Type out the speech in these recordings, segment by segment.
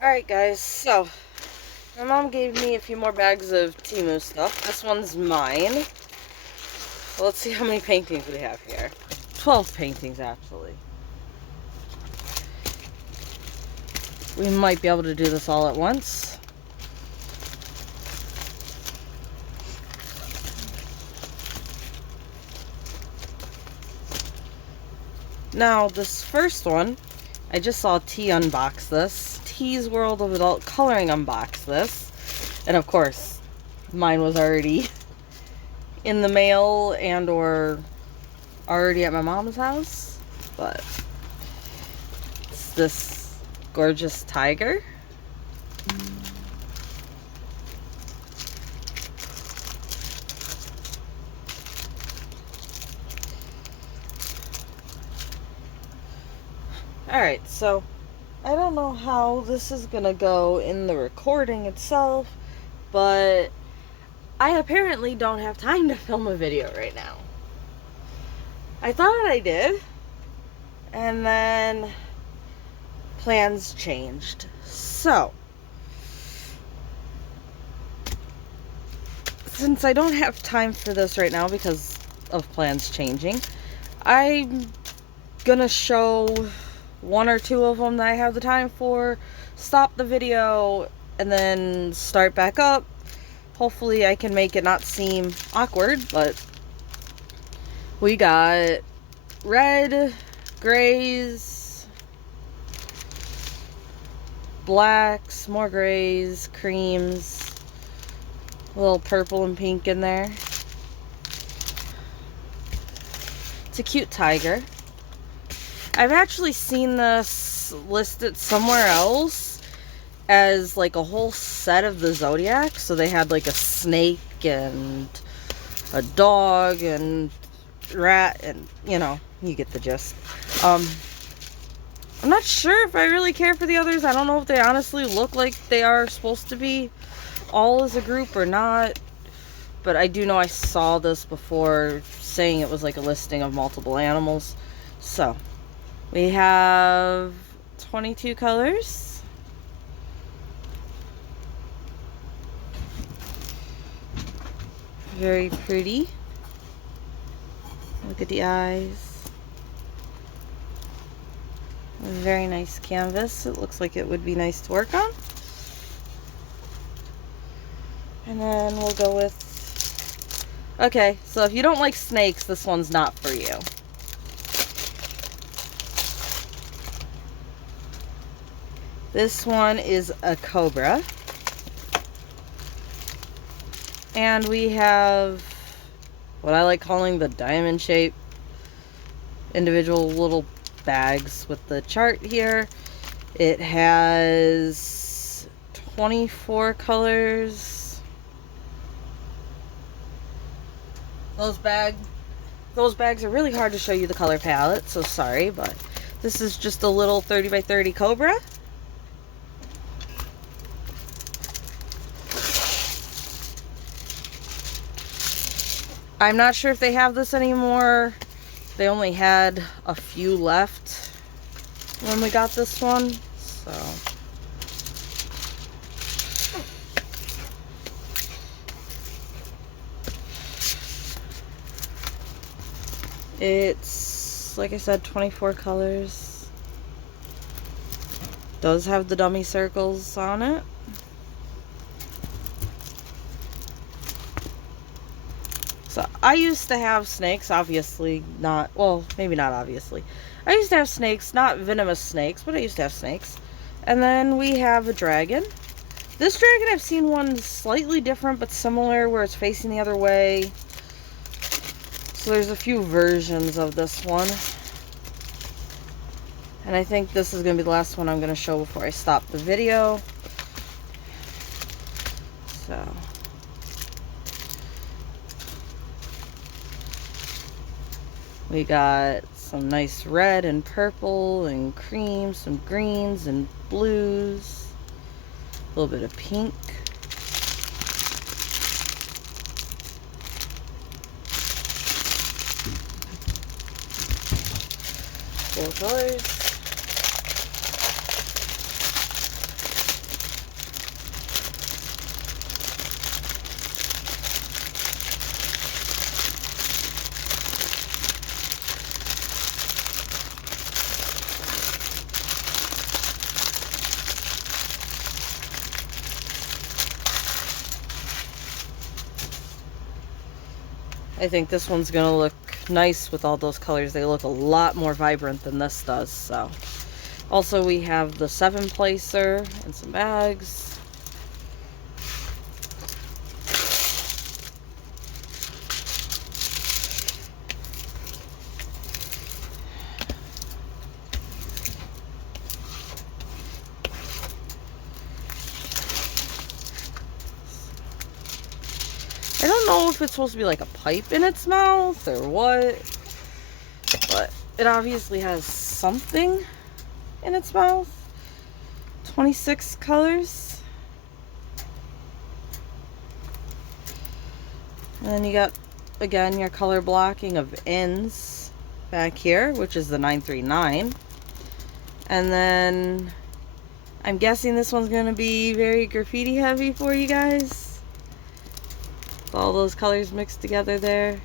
Alright guys, so my mom gave me a few more bags of Temu stuff. This one's mine. So let's see how many paintings we have here. 12 paintings actually. We might be able to do this all at once. Now this first one, I just saw T unbox this. T's World of Adult Coloring unbox this. And of course, mine was already in the mail and or already at my mom's house. But it's this gorgeous tiger. Alright, so I don't know how this is gonna go in the recording itself, but I apparently don't have time to film a video right now. I thought I did, and then plans changed. So, since I don't have time for this right now because of plans changing, I'm gonna show one or two of them that I have the time for, stop the video, and then start back up. Hopefully I can make it not seem awkward, but we got red, grays, blacks, more grays, creams, a little purple and pink in there. It's a cute tiger. I've actually seen this listed somewhere else as like a whole set of the zodiac. So they had like a snake and a dog and rat and, you know, you get the gist. I'm not sure if I really care for the others. I don't know if they honestly look like they are supposed to be all as a group or not. But I do know I saw this before saying it was like a listing of multiple animals. So we have 22 colors. Very pretty. Look at the eyes. Very nice canvas. It looks like it would be nice to work on. And then we'll go with... Okay, so if you don't like snakes, this one's not for you. This one is a Cobra. And we have what I like calling the diamond shape individual little bags with the chart here. It has 24 colors. Those bags are really hard to show you the color palette, so sorry, but this is just a little 30 by 30 Cobra. I'm not sure if they have this anymore. They only had a few left when we got this one, so. It's, like I said, 24 colors. Does have the dummy circles on it. So I used to have snakes, obviously not, well, maybe not obviously. I used to have snakes, not venomous snakes, but I used to have snakes. And then we have a dragon. This dragon, I've seen one slightly different but similar where it's facing the other way. So there's a few versions of this one. And I think this is going to be the last one I'm going to show before I stop the video. So... we got some nice red and purple and cream, some greens and blues, a little bit of pink. Four colors. I think this one's gonna look nice with all those colors. They look a lot more vibrant than this does. So also we have the 7-placer and some bags. I don't know if it's supposed to be like a pipe in its mouth or what, but it obviously has something in its mouth. 26 colors. And then you got, again, your color blocking of ends back here, which is the 939. And then I'm guessing this one's going to be very graffiti heavy for you guys. All those colors mixed together there.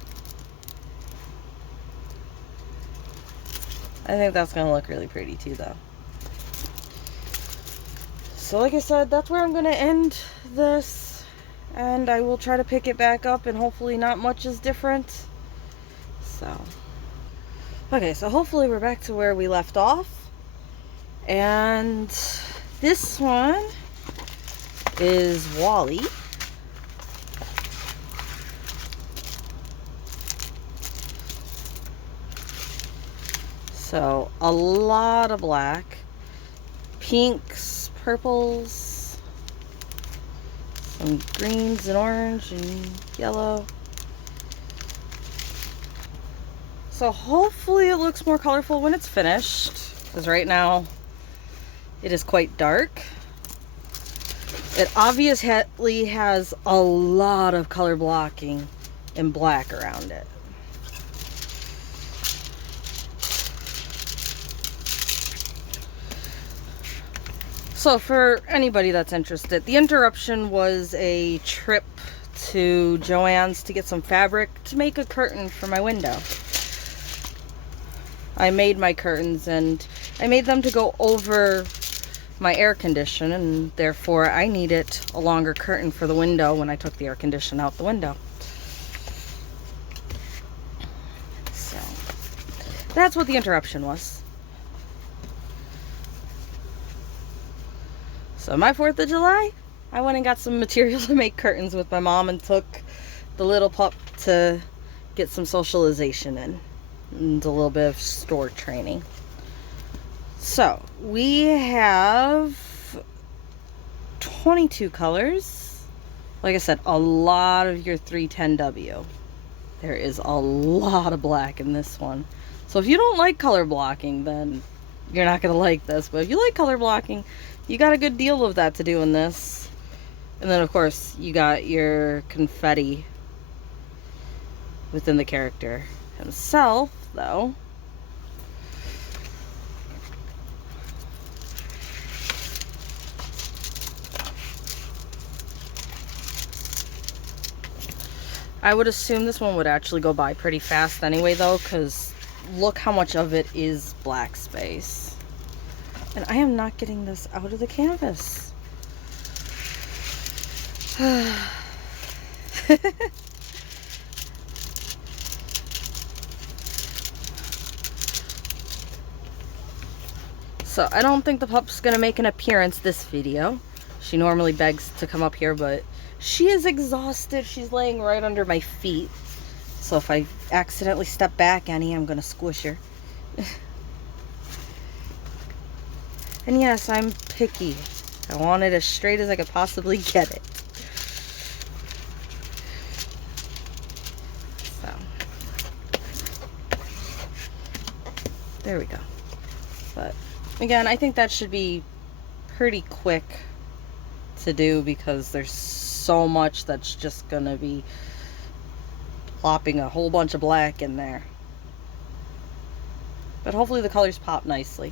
I think that's going to look really pretty too, though. So like I said, that's where I'm going to end this. And I will try to pick it back up, and hopefully not much is different. So, okay, so hopefully we're back to where we left off. And this one is Wally. So a lot of black, pinks, purples, some greens and orange and yellow. So hopefully it looks more colorful when it's finished, because right now it is quite dark. It obviously has a lot of color blocking in black around it. So for anybody that's interested, the interruption was a trip to Joann's to get some fabric to make a curtain for my window. I made my curtains, and I made them to go over my air condition, and therefore I needed a longer curtain for the window when I took the air condition out the window. So that's what the interruption was. So my 4th of July, I went and got some material to make curtains with my mom and took the little pup to get some socialization in and a little bit of store training. So we have 22 colors. Like I said, a lot of your 310W. There is a lot of black in this one. So if you don't like color blocking, then you're not going to like this. But if you like color blocking, you got a good deal of that to do in this. And then, of course, you got your confetti within the character himself, though. I would assume this one would actually go by pretty fast anyway, though, because look how much of it is black space. And I am not getting this out of the canvas. So I don't think the pup's gonna make an appearance this video. She normally begs to come up here, but she is exhausted. She's laying right under my feet. So if I accidentally step back any, I'm gonna squish her. And yes, I'm picky. I want it as straight as I could possibly get it. So, there we go. But again, I think that should be pretty quick to do, because there's so much that's just gonna be plopping a whole bunch of black in there. But hopefully the colors pop nicely.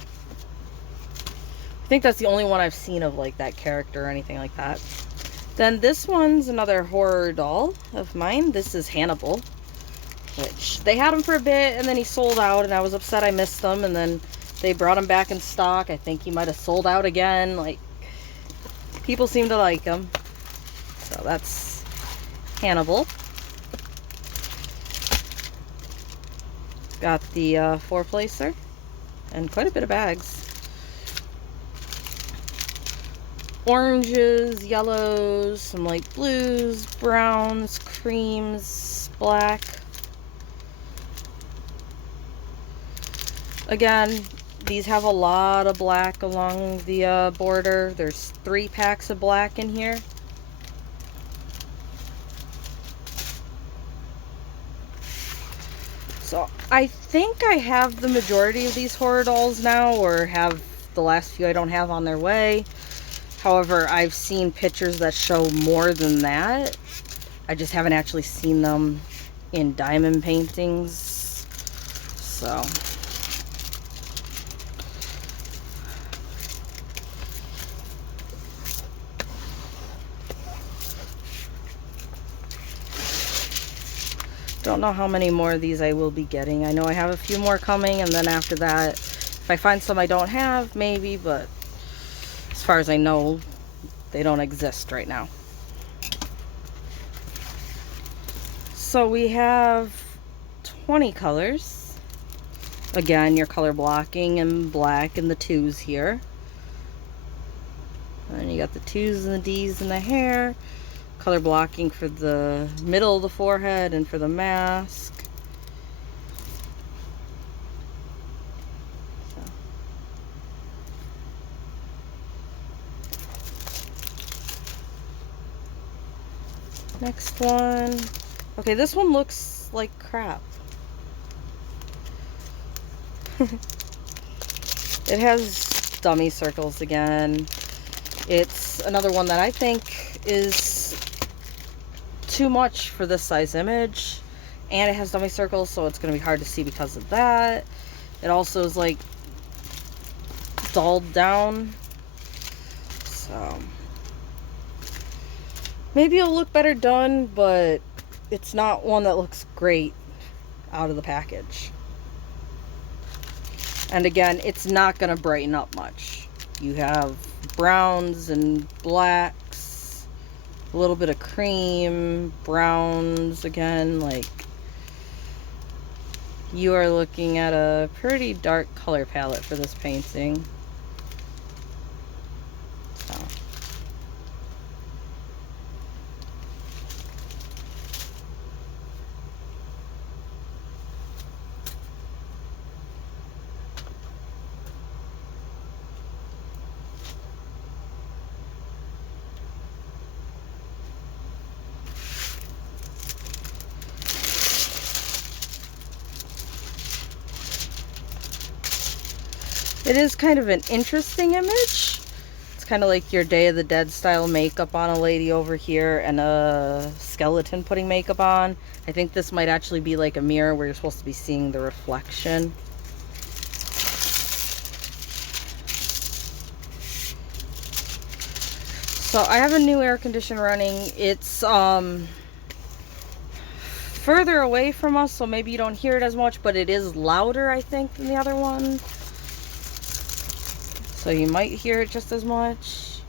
I think that's the only one I've seen of like that character or anything like that. Then this one's another horror doll of mine. This is Hannibal, which they had him for a bit and then he sold out, and I was upset I missed them, and then they brought him back in stock. I think he might have sold out again. Like, people seem to like him. So that's Hannibal. Got the 4-placer and quite a bit of bags. Oranges, yellows, some light blues, browns, creams, black. Again, these have a lot of black along the border. There's 3 packs of black in here. So I think I have the majority of these horror dolls now, or have the last few I don't have on their way. However, I've seen pictures that show more than that. I just haven't actually seen them in diamond paintings. So don't know how many more of these I will be getting. I know I have a few more coming, and then after that, if I find some I don't have, maybe, but as far as I know, they don't exist right now. So we have 20 colors. Again, your color blocking in black and the 2s here. And you got the 2s and the D's in the hair. Color blocking for the middle of the forehead and for the mask. Next one. Okay, this one looks like crap. It has dummy circles again. It's another one that I think is too much for this size image. And it has dummy circles, so it's going to be hard to see because of that. It also is like dulled down. So maybe it'll look better done, but it's not one that looks great out of the package. And again, it's not going to brighten up much. You have browns and blacks, a little bit of cream, browns again, like you are looking at a pretty dark color palette for this painting. So it is kind of an interesting image. It's kind of like your Day of the Dead style makeup on a lady over here and a skeleton putting makeup on. I think this might actually be like a mirror where you're supposed to be seeing the reflection. So I have a new air conditioner running. It's further away from us, so maybe you don't hear it as much, but it is louder, I think, than the other one. So you might hear it just as much.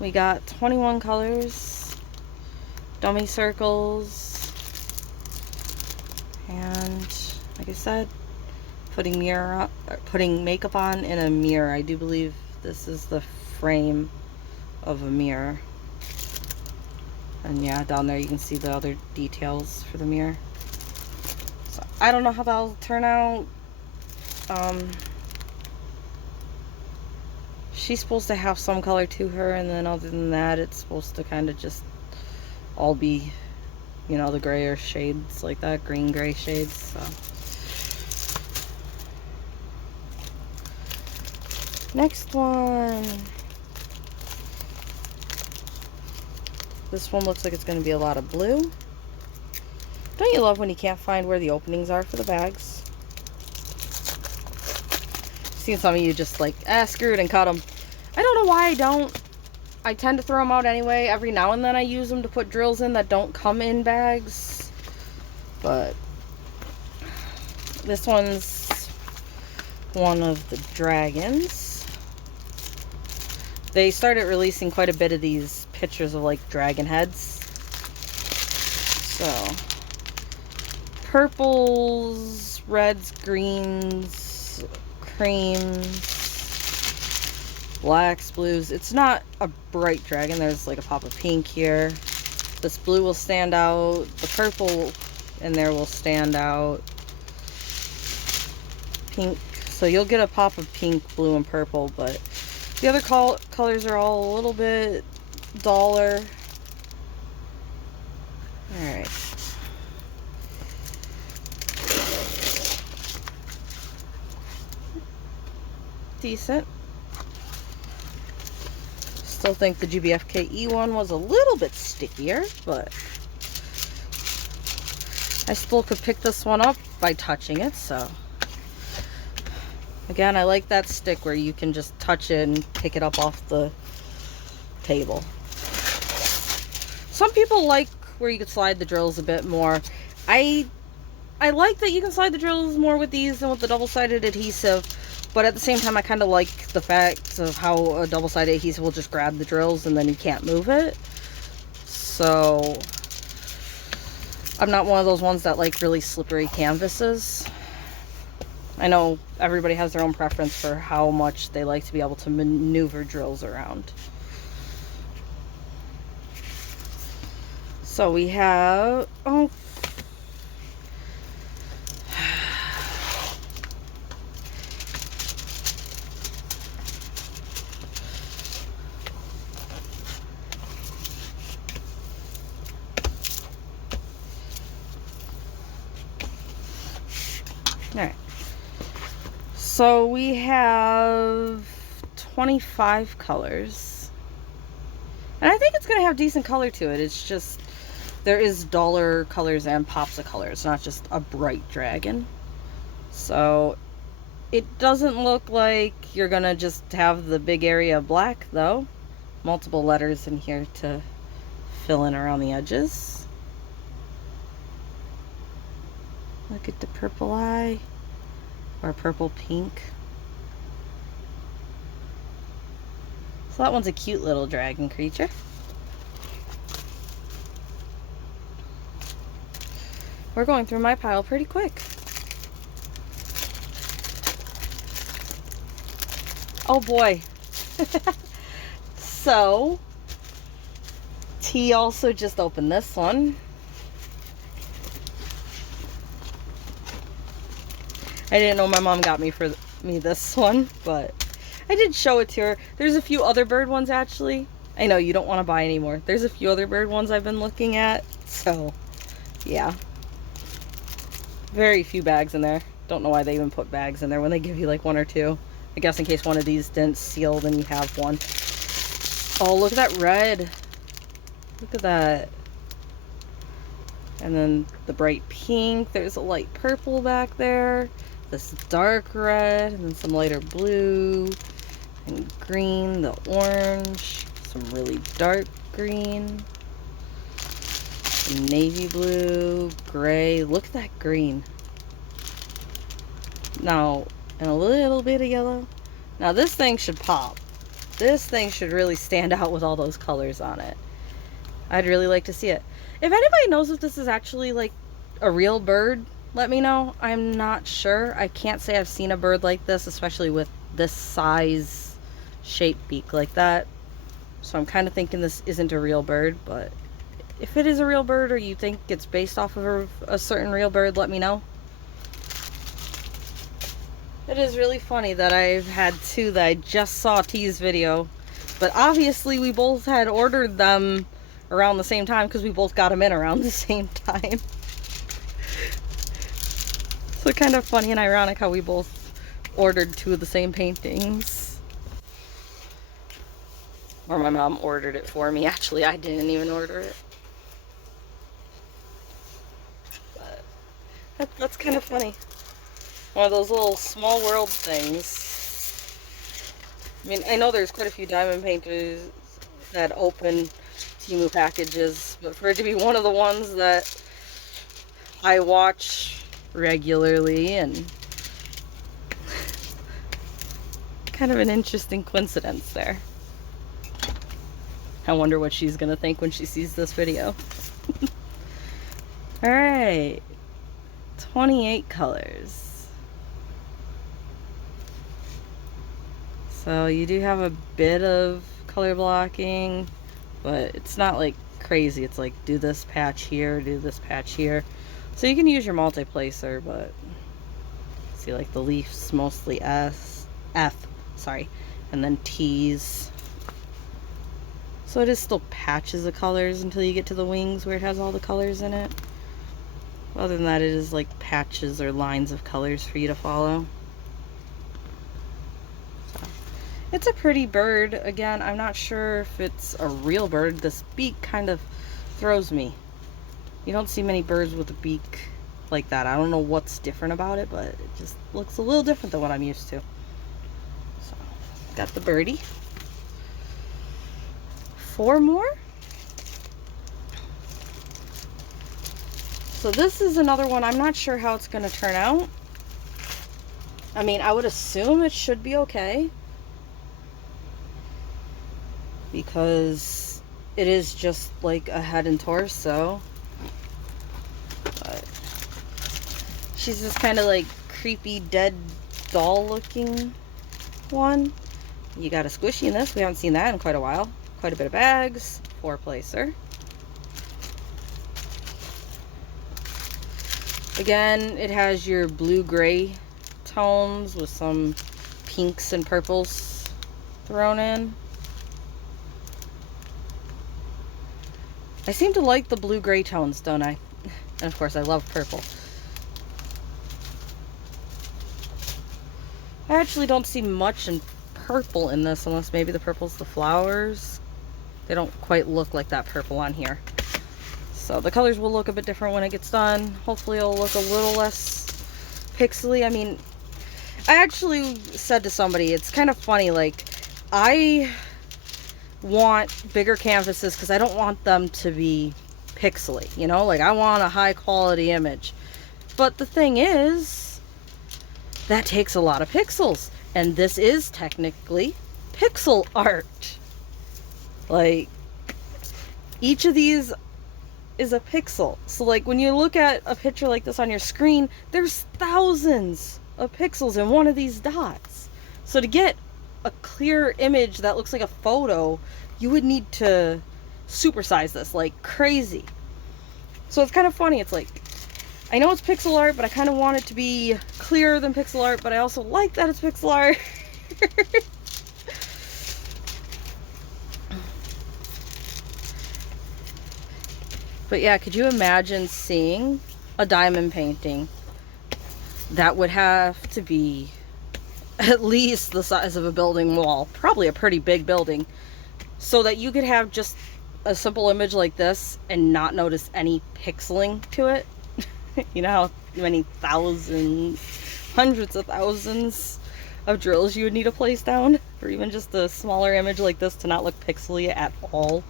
We got 21 colors, dummy circles, and like I said, putting makeup on in a mirror. I do believe this is the frame of a mirror. And yeah, down there you can see the other details for the mirror. So I don't know how that'll turn out. She's supposed to have some color to her, and then other than that, it's supposed to kind of just all be, you know, the grayer shades like that, green gray shades. So next one. This one looks like it's going to be a lot of blue. Don't you love when you can't find where the openings are for the bags? Seen some of you just like, screw it and cut them. I don't know why I don't. I tend to throw them out anyway. Every now and then I use them to put drills in that don't come in bags. But this one's one of the dragons. They started releasing quite a bit of these pictures of like dragon heads. So purples, reds, greens, creams, blacks, blues. It's not a bright dragon. There's like a pop of pink here. This blue will stand out. The purple in there will stand out. Pink. So you'll get a pop of pink, blue, and purple, but the other colors are all a little bit duller. Alright. Decent. Still think the GBFKE one was a little bit stickier, but I still could pick this one up by touching it, so. Again, I like that stick where you can just touch it and pick it up off the table. Some people like where you can slide the drills a bit more. I like that you can slide the drills more with these than with the double-sided adhesive, but at the same time I kind of like the fact of how a double-sided adhesive will just grab the drills and then you can't move it. So I'm not one of those ones that like really slippery canvases. I know everybody has their own preference for how much they like to be able to maneuver drills around. So we have, oh, all right. So we have 25 colors. And I think it's going to have decent color to it. It's just, there is duller colors and pops of color. It's not just a bright dragon. So it doesn't look like you're going to just have the big area of black, though. Multiple letters in here to fill in around the edges. Look at the purple eye. Or purple pink. So that one's a cute little dragon creature. We're going through my pile pretty quick. Oh boy. So, T also just opened this one. I didn't know my mom got me this one, but I did show it to her. There's a few other bird ones actually. I know you don't want to buy anymore. There's a few other bird ones I've been looking at, so yeah. Very few bags in there. Don't know why they even put bags in there when they give you like one or two. I guess in case one of these didn't seal, then you have one. Oh, look at that red. Look at that. And then the bright pink. There's a light purple back there. This dark red, and then some lighter blue, and green, the orange, some really dark green, some navy blue, gray. Look at that green. Now, and a little bit of yellow. Now this thing should pop. This thing should really stand out with all those colors on it. I'd really like to see it. If anybody knows if this is actually like a real bird, let me know. I'm not sure. I can't say I've seen a bird like this, especially with this size shaped beak like that. So I'm kind of thinking this isn't a real bird, but if it is a real bird or you think it's based off of a certain real bird, let me know. It is really funny that I've had two that I just saw T's video, but obviously we both had ordered them around the same time because we both got them in around the same time. So kind of funny and ironic how we both ordered two of the same paintings. Or my mom ordered it for me. Actually, I didn't even order it. But that's kind of funny. One of those little small world things. I mean, I know there's quite a few diamond painters that open Temu packages, but for it to be one of the ones that I watch regularly, and kind of an interesting coincidence there. I wonder what she's gonna think when she sees this video. Alright, 28 colors. So you do have a bit of color blocking, but it's not like crazy. It's like do this patch here, do this patch here. So you can use your multi-placer, but see, like the leaf's mostly F, sorry, and then T's. So it is still patches of colors until you get to the wings where it has all the colors in it. Other than that, it is like patches or lines of colors for you to follow. So, it's a pretty bird. Again, I'm not sure if it's a real bird. This beak kind of throws me. You don't see many birds with a beak like that. I don't know what's different about it, but it just looks a little different than what I'm used to. So, got the birdie. 4 more. So this is another one. I'm not sure how it's going to turn out. I mean, I would assume it should be okay, because it is just like a head and torso. But she's this kind of like creepy dead doll looking one. You got a squishy in this. We haven't seen that in quite a while. Quite a bit of bags. 4-placer. Again, it has your blue-gray tones with some pinks and purples thrown in. I seem to like the blue-gray tones, don't I? And of course, I love purple. I actually don't see much in purple in this, unless maybe the purple's the flowers. They don't quite look like that purple on here. So the colors will look a bit different when it gets done. Hopefully it'll look a little less pixely. I mean, I actually said to somebody, it's kind of funny, like, I want bigger canvases because I don't want them to be pixely, you know? Like, I want a high quality image. But the thing is, that takes a lot of pixels. And this is technically pixel art. Like, each of these is a pixel. So like when you look at a picture like this on your screen, there's thousands of pixels in one of these dots. So to get a clear image that looks like a photo, you would need to supersize this like crazy. So it's kind of funny. It's like, I know it's pixel art, but I kind of want it to be clearer than pixel art, but I also like that it's pixel art. But yeah, could you imagine seeing a diamond painting that would have to be at least the size of a building wall, probably a pretty big building, so that you could have just a simple image like this and not notice any pixeling to it? You know how many thousands, hundreds of thousands of drills you would need to place down for even just a smaller image like this to not look pixely at all?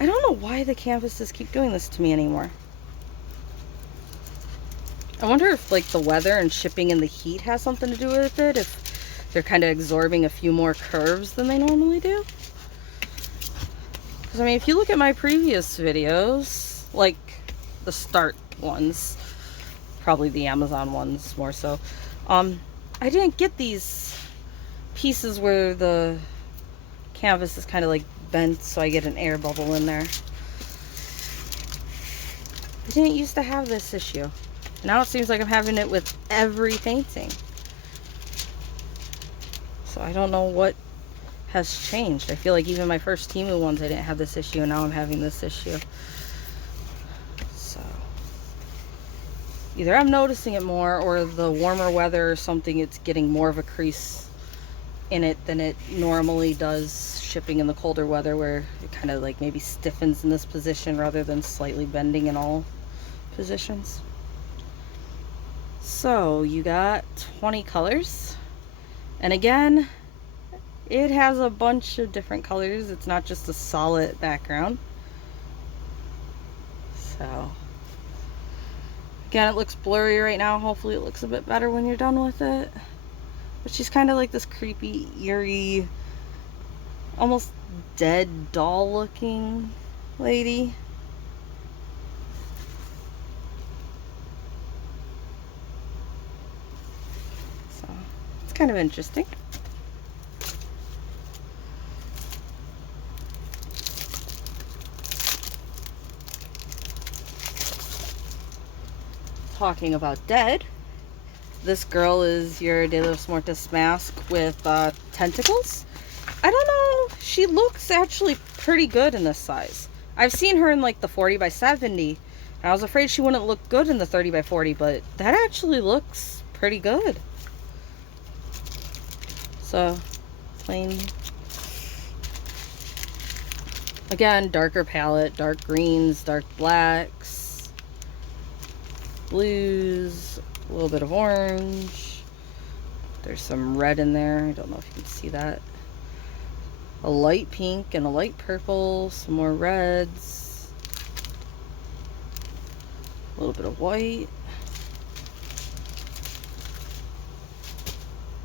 I don't know why the canvases keep doing this to me anymore. I wonder if like the weather and shipping and the heat has something to do with it, if they're kind of absorbing a few more curves than they normally do. Because I mean, if you look at my previous videos, like the start ones, probably the Amazon ones more so, I didn't get these pieces where the canvas is kind of like bent so I get an air bubble in there. I didn't used to have this issue. Now it seems like I'm having it with every painting. So I don't know what has changed. I feel like even my first Temu ones I didn't have this issue, and now I'm having this issue. So either I'm noticing it more, or the warmer weather or something, it's getting more of a crease in it than it normally does shipping in the colder weather, where it kind of like maybe stiffens in this position rather than slightly bending in all positions. So you got 20 colors, and again, it has a bunch of different colors. It's not just a solid background. So again, it looks blurry right now. Hopefully it looks a bit better when you're done with it. But she's kind of like this creepy, eerie, almost dead doll looking lady. So it's kind of interesting. Talking about dead, this girl is your De los Muertos mask with tentacles. I don't know, she looks actually pretty good in this size. I've seen her in like the 40 by 70, and I was afraid she wouldn't look good in the 30 by 40, but that actually looks pretty good. So, plain. Again, darker palette, dark greens, dark blacks, blues, a little bit of orange. There's some red in there. I don't know if you can see that. A light pink and a light purple, some more reds, a little bit of white.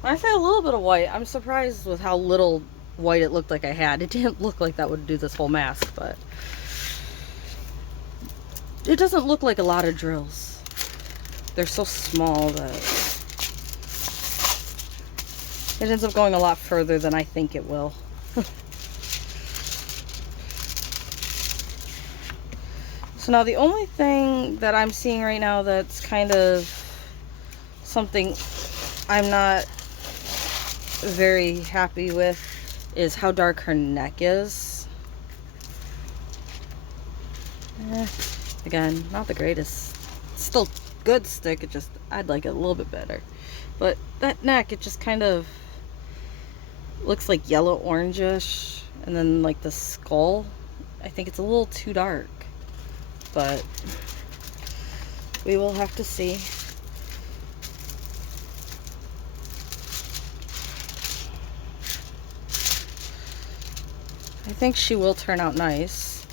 When I say a little bit of white, I'm surprised with how little white it looked like I had. It didn't look like that would do this whole mask, but it doesn't look like a lot of drills. They're so small that it ends up going a lot further than I think it will. So now the only thing that I'm seeing right now that's kind of something I'm not very happy with is how dark her neck is. Again, not the greatest. It's still good stick, it just, I'd like it a little bit better. But that neck, it just kind of looks like yellow orangish, and then like the skull, I think it's a little too dark. But we will have to see. I think she will turn out nice,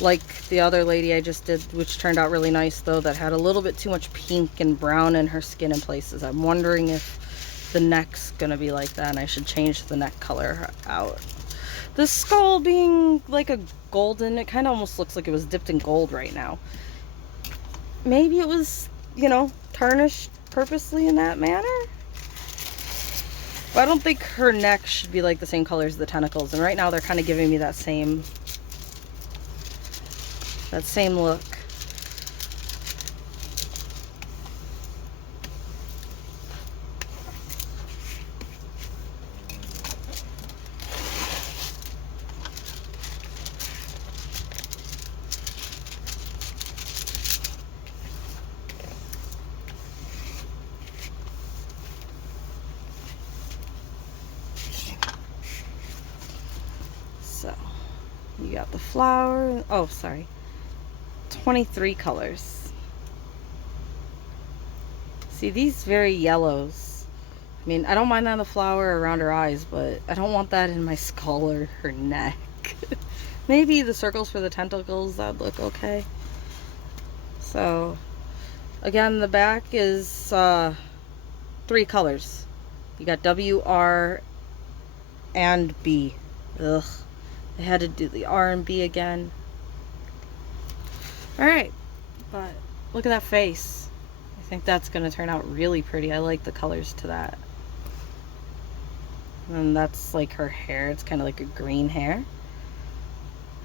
like the other lady I just did, which turned out really nice though, that had a little bit too much pink and brown in her skin in places. I'm wondering if the neck's gonna be like that and I should change the neck color out. The skull being like a golden, it kind of almost looks like it was dipped in gold right now. Maybe it was, you know, tarnished purposely in that manner. But I don't think her neck should be like the same color as the tentacles, and right now they're kind of giving me that same look. So, you got the flower. Oh, sorry. 23 colors. See, these very yellows. I mean, I don't mind that on the flower around her eyes, but I don't want that in my skull or her neck. Maybe the circles for the tentacles, that would look okay. So, again, the back is 3 colors. You got W, R, and B. Ugh. I had to do the R and B again. Alright, but look at that face. I think that's going to turn out really pretty. I like the colors to that. And that's like her hair. It's kind of like a green hair.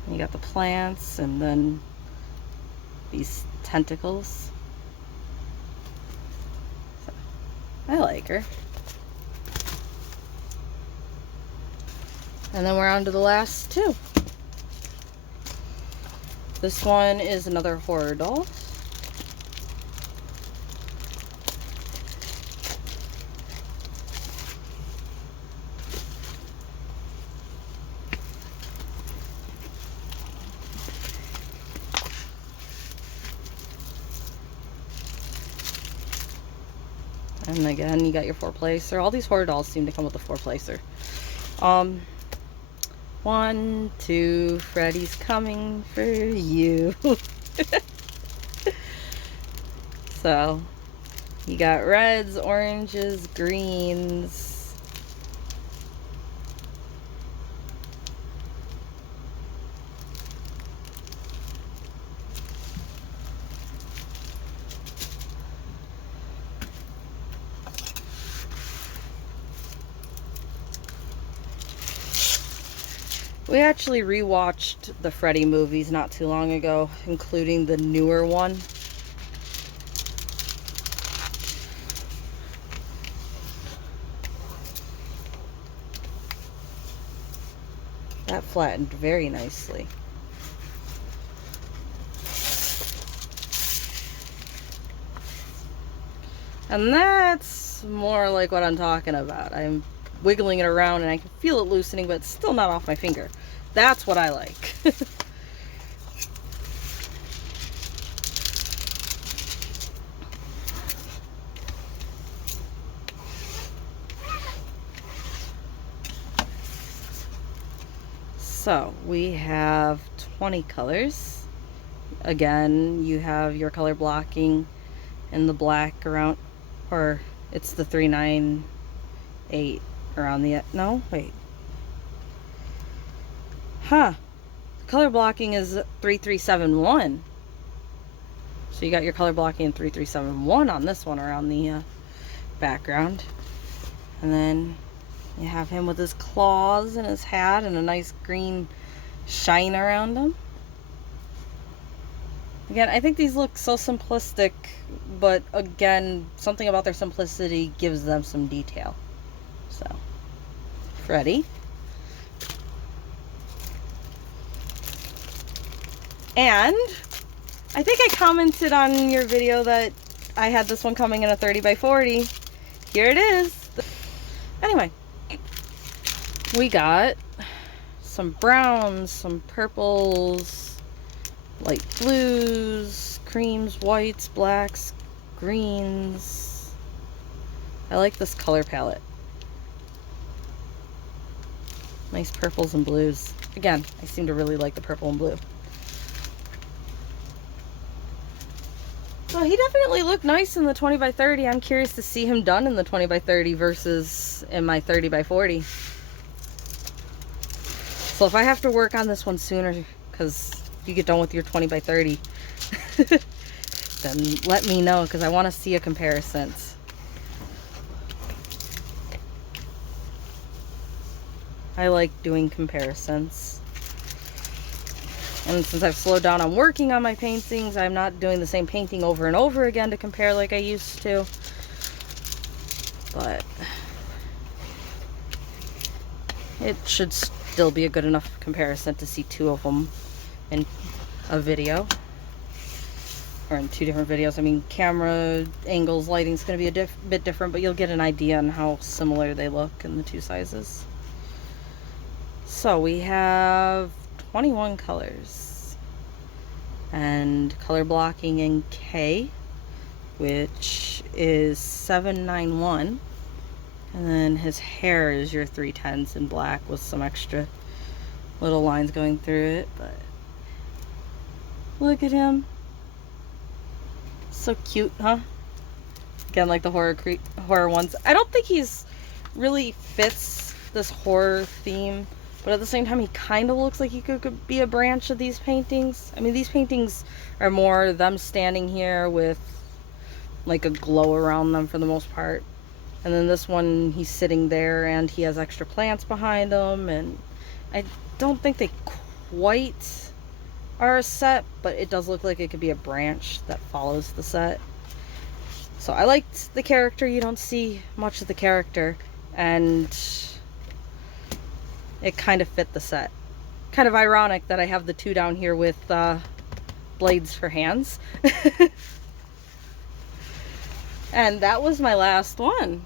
And you got the plants and then these tentacles. So, I like her. And then we're on to the last 2. This one is another horror doll. And again, you got your 4-placer. All these horror dolls seem to come with a 4-placer. 1, 2, Freddy's coming for you. So, you got reds, oranges, greens. We actually rewatched the Freddy movies not too long ago, including the newer one. That flattened very nicely. And that's more like what I'm talking about. I'm wiggling it around and I can feel it loosening, but it's still not off my finger. That's what I like. So we have 20 colors. Again, you have your color blocking in the black around, or it's the 398 around the, no, wait. Huh. Color blocking is 3371. So you got your color blocking in 3371 on this one around the background. And then you have him with his claws and his hat and a nice green shine around him. Again, I think these look so simplistic, but again, something about their simplicity gives them some detail. So, Freddy. And I think I commented on your video that I had this one coming in a 30 by 40. Here it is. Anyway, we got some browns, some purples, light blues, creams, whites, blacks, greens. I like this color palette. Nice purples and blues. Again, I seem to really like the purple and blue. So he definitely looked nice in the 20 by 30. I'm curious to see him done in the 20 by 30 versus in my 30 by 40. So if I have to work on this one sooner because you get done with your 20 by 30, then let me know because I want to see a comparison. I like doing comparisons. And since I've slowed down on working on my paintings, I'm not doing the same painting over and over again to compare like I used to. But it should still be a good enough comparison to see two of them in a video. Or in two different videos. I mean, camera angles, lighting is going to be a bit different, but you'll get an idea on how similar they look in the two sizes. So we have 21 colors and color blocking in K, which is 791, and then his hair is your 310s in black with some extra little lines going through it. But look at him, so cute, huh? Again, like the horror ones. I don't think he's really fits this horror theme, but at the same time, he kind of looks like he could be a branch of these paintings. I mean, these paintings are more them standing here with like a glow around them for the most part. And then this one, he's sitting there and he has extra plants behind him. And I don't think they quite are a set, but it does look like it could be a branch that follows the set. So I liked the character. You don't see much of the character, and it kind of fit the set. Kind of ironic that I have the two down here with blades for hands. And that was my last one.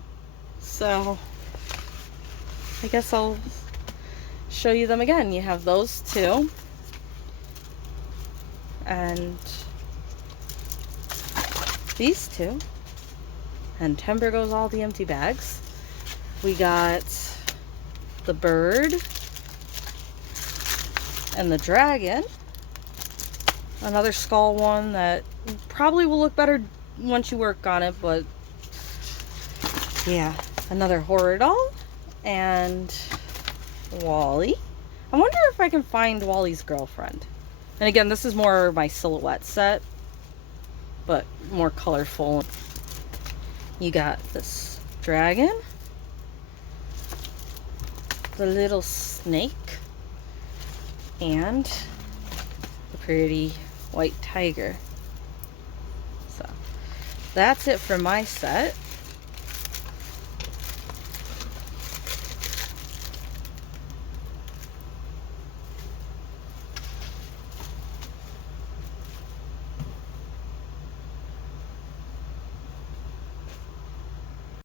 So I guess I'll show you them again. You have those two. And these two. And timber goes all the empty bags. We got the bird and the dragon. Another skull one that probably will look better once you work on it, but yeah. Another horror doll and Wally. I wonder if I can find Wally's girlfriend. And again, this is more my silhouette set, but more colorful. You got this dragon, the little snake, and a pretty white tiger. So that's it for my set.